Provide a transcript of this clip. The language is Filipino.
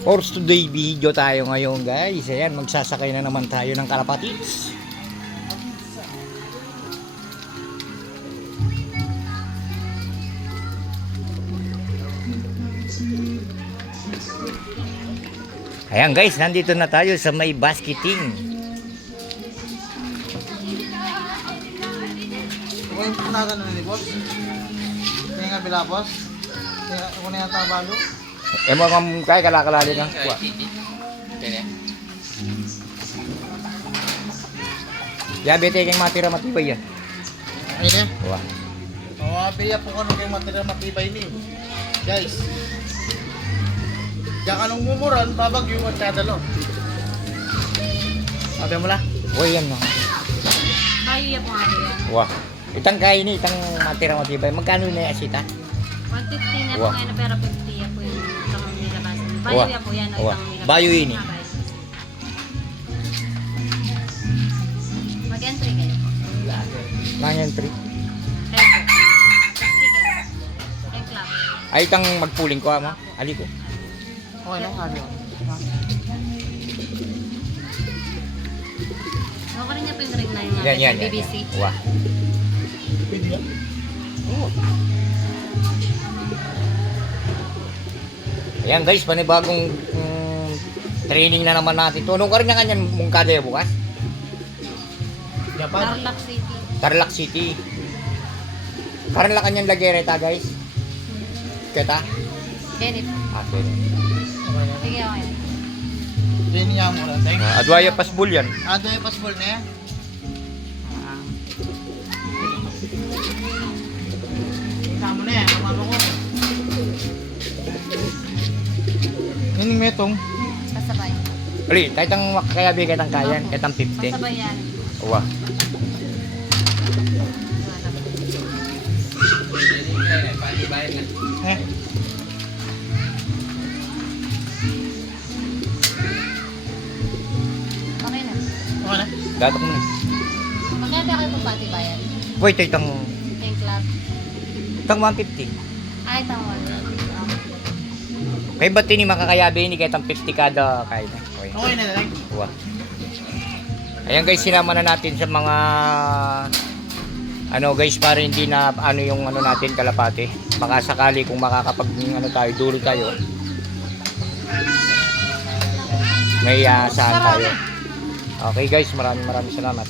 For today video tayo ngayon guys. Ayan, magsasakay na naman tayo ng kalapatis. Ayan guys, nandito na tayo sa may basketing. Kunin po natin na ni boss. Kaya nga bila boss. Kaya kunin ang tabalo. Mo kung kaya kalakalali ng kuha. Diabetes kang matira matibay yan. Ayun eh. Wah. Biya po kung kayong matira matibay ni. Guys. Diyan anong mumuran, babagyo at kadalo. Sabi mo lang. Uy, yan no. Bayo yan po nga yan. Wah. Itang kaya ni, itang matira matibay. Magkano na yung asita? 150 na po Wow. ngayon na pero 50 yan po yung itang nilabasan. Bayo Wow. yan po yan. Wow. Itang nilabasan. Bayo yun eh. Mag-entry kayo po. Nangan 3. Kayo po. Sticker. Kayo club. Ay, itang magpuling ko mo. Ali ko. Okay lang, sabi ko. Ako rin niya po yung ring na yung Yan. BBC. Wah. Pwede yan. Ayan guys, panibagong training na naman natin. Tunong ka rin na kanyan mong kada bukas. Japan. Tarlac City. Tarlac City. Karan lang kanyang lagereta guys. Kita? Jenny po. Okay. Sige, okay. Yan niya mo lang. Thank you. Adwaya pasbul yan. Ano yung passport na yan? Tama na yan. Tama ko. Yung metong. Kasabay. Ali, kahit ang kakayabi, kahit ang kayan, kahit ang 50. Kasabay yan. Wah. Eh. Okay na. Okay na. Datok mo na. Magkanda kayo po pati bayan. Wait, itang Yung club. 150. Ay, tawag. Kaya ba't ini makakayabi ni kahit ang 50 kada kaya na. Okay. Okay na lang. Wah. Ayan guys, sinama na natin sa mga ano guys, para hindi na ano yung ano natin kalapate. Baka sakali kung makakapag ano tayo, dulo tayo. May saan tayo. Okay guys, maraming salamat.